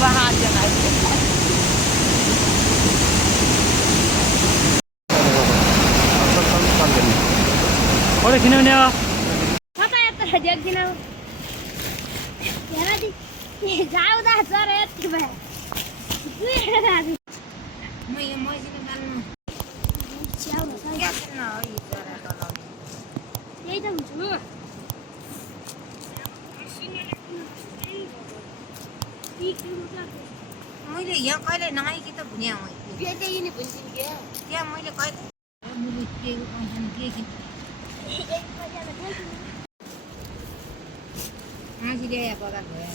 bahagia lah. Oleh sini ni apa? Kata ya terjadi gini. Jadi jauh dah sore itu bah. Mau sini kan? Jauh dah. Ya kenal itu ada kalau. Ini dah muncul. मैले यहाँ कहिले नआइकन पनि आउँ Biasa ini penting dia. त्यहाँ मैले कहिले मैले के देखेँ मान्छे ल्याए बगान भयो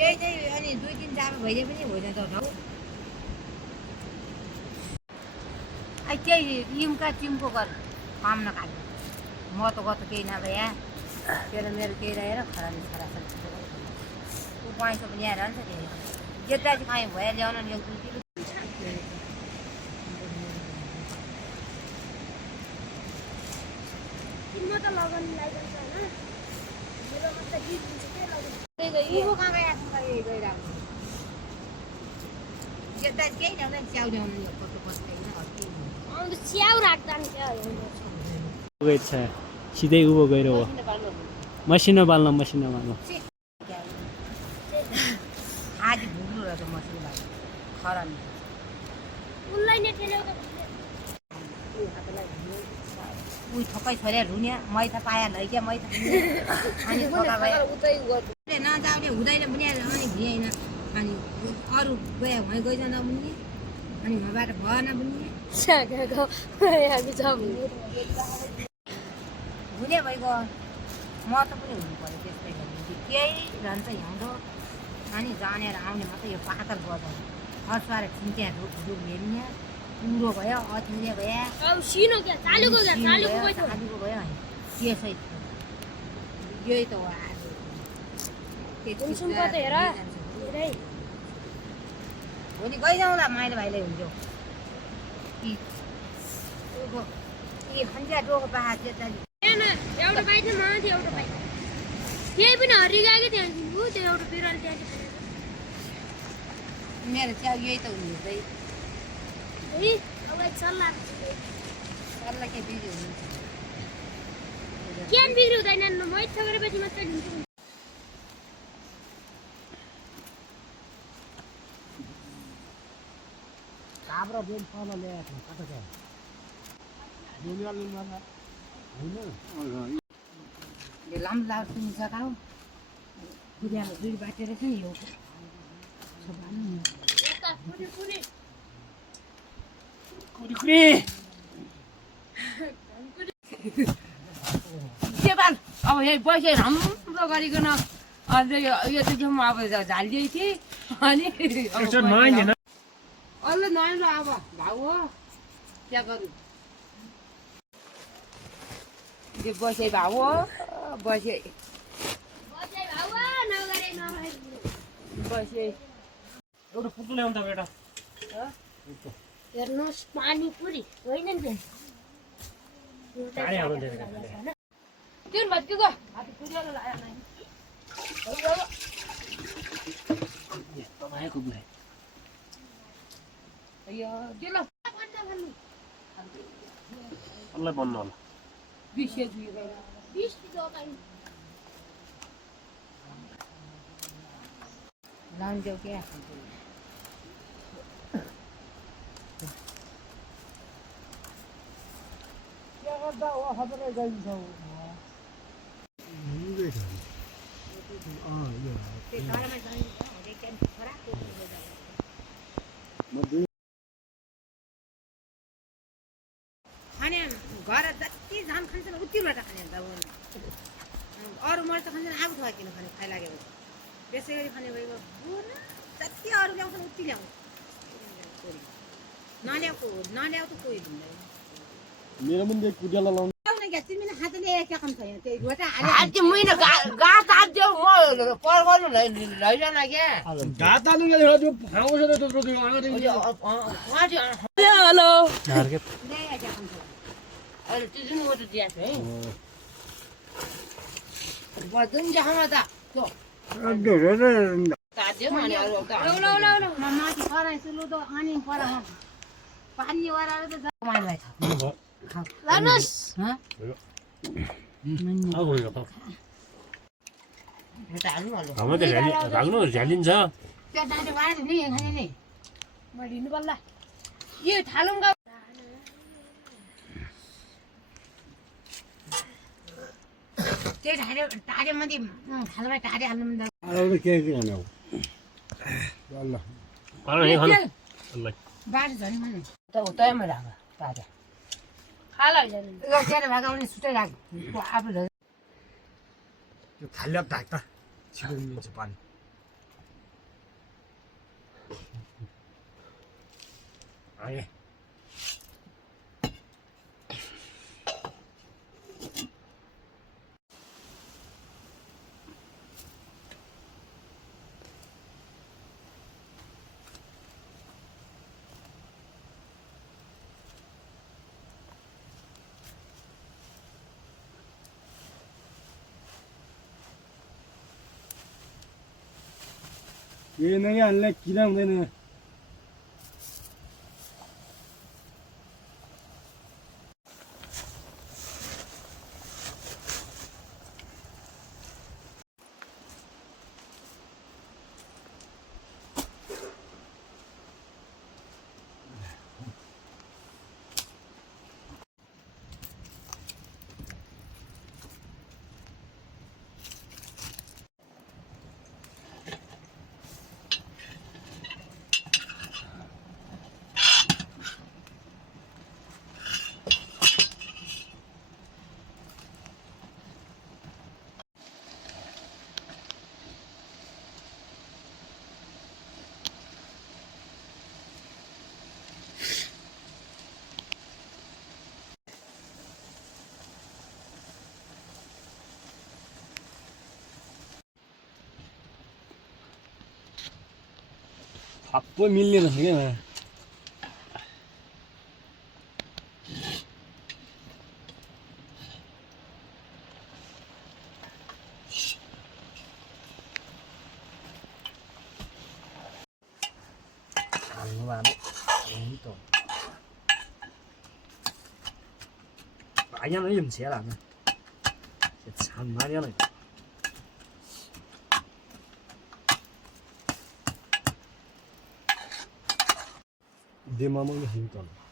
यही चाहिँ अनि 2-3 जाबा भइदिए पनि होइन त भाउ ai त्यही टिमका टिमको गर काम नकाट्नु म त गत केही नभए तेरो मेरो केही रहेर खरानी खरा ऊ पैसा पनि आएर हुन्छ त्यही जेता चाहिँ खाएँ भयो ल्याउन नि 1 kilo Ini tu lawan lagi sana. Bila masa di sini lawan. ऊ कहाँ गइरहेको जेता केही ल्याउँदा च्याउ ल्याउनु यो कस्तो बस्दैन हस्ति Ang siaw rakdan siya. गएको छ सिधै उँभो गएर हो मसिनो बाल्न आज भुग्नु रहेछ मसिनो भाइ खरानी Ulai ni telo ka. ऊ थोकै छोरे रुनिया मै त पाया लैके मै त अनि थोका भए नजाउने हुँदैन पनि अनि भिएन अनि अरू गयो भए गइजान पनि अनि उहाँबाट भएन पनि Saga ko. Abi jam. हुने भइगयो म त पनि हुनु पर्यो त्यस्तै गरी केही रहन्छ हिउँदो अनि जानेर आउने मात्रै यो पातल बजाउने खर्साएर छिन्ट्या रुख हेर्ने पुरो भयो अथुरे भयो Ang sino kya? Talo ko kya? Talo ko ba? चालुको भयो अनि त्यसै यही त हो आज Unsum pa to hera. Herai. भोलि गइजाउँला माइलो भाइले हुन्थ्यो कि खन्जा डोको पाहा त्यता Ena, एउटा बाइक मा थियो एउटा बाइक. केही पनि हरि गएको थियो नि त्यो एउटा बिराल त्यहाँ थियो. मेरो च्याउ यही त हुँदै है अब चल्ला सरलाई के बिजी हुनुहुन्छ केन बिग्रि हुँदैन मै थगरेपछि मात्रै हुन्छ काब्रा बेल पाला ल्याएको कता छ दुनियाले मलाई हैन यो लामो लाउ सुन्नु जग्गा हो पुर्यामा दुई बाटेर छ नि यो यता पुरी पुरी कुरी के बाल अब यही बसे राम्रो गरिकन अन्त यो चाहिँ म अब झालिदिए थिएँ अनि अलि नआइलो अब भाउ हो क्या गर्नु यो बसे भाउ हो बसे बजे भाउ नगरे नगरे बसे एउटा पुग्नु ल्याउँ त बेटा हेर्नुहोस् पानी पुरी होइन नि गाडी आउनु दिएर त्यो भत्किको हात पुरियो लायो नै तपाईँको बुढा यो दिलो अल्लाह बन्नु होला 20 दियो 20 दोकान लाउन देऊ क्या के गर्दा हो खतरै गइन्छ त्यो घरमा जाने हुँदै क्या खराब खाने घर जति धान खान्छन् उतिबाट खाने त अरू मर त खान्छन् आगो छ किन खाने खाइ लाग्यो त्यसै गरी खाने भइगयो जति अरू ल्याउँछन् उति ल्याउँछ नल्याउ त कोही हुँदैन मेरो पनि कुटेला लाउनु ल्याउने क्या तिमीले हातले क्या काम छैन त्यही गोटा आज मैले गात हाल्थ्यो म पर गर्नु लैजान क्या गाता नि त्यो फाउँछ त त्यो हेलो झारके ल्याए क्या काम छ अहिले त्यो जुन मोटो दिएको है dunja hamada to तात्यो अनि अरू त लौ लौ लौ लौ माथि पराइ सुलु त अनि परा पानी वराले त माइलाई लानुहोस् हँ आऊ गयो त यता हाल्नु अलि हाम्रो त राख्नु झ्यालिन्छ त्यो दाँते वार नि खाने नि मैले हिँड्नु पर्ला यो थालुङ्गा त्यही टाढे माथि थालमा टाढे हाल्नु मन खानु नि खानु ल बाटो झन् मन त उतैमा राख ताजा खाला हैन तेरो भागा पनि सुटै राख आफू झन् त्यो थाल्यो ढाक त छिटो निल्छ पानी आए ये नहीं हाल्ने किन हुँदैन थप्पै मिल्ने रहेछ क्या हाल्नु आमा हुन्छ 아니야, 너 제일 안 해. 참 말이야, 너. 데마 먹는 힘도 안 나.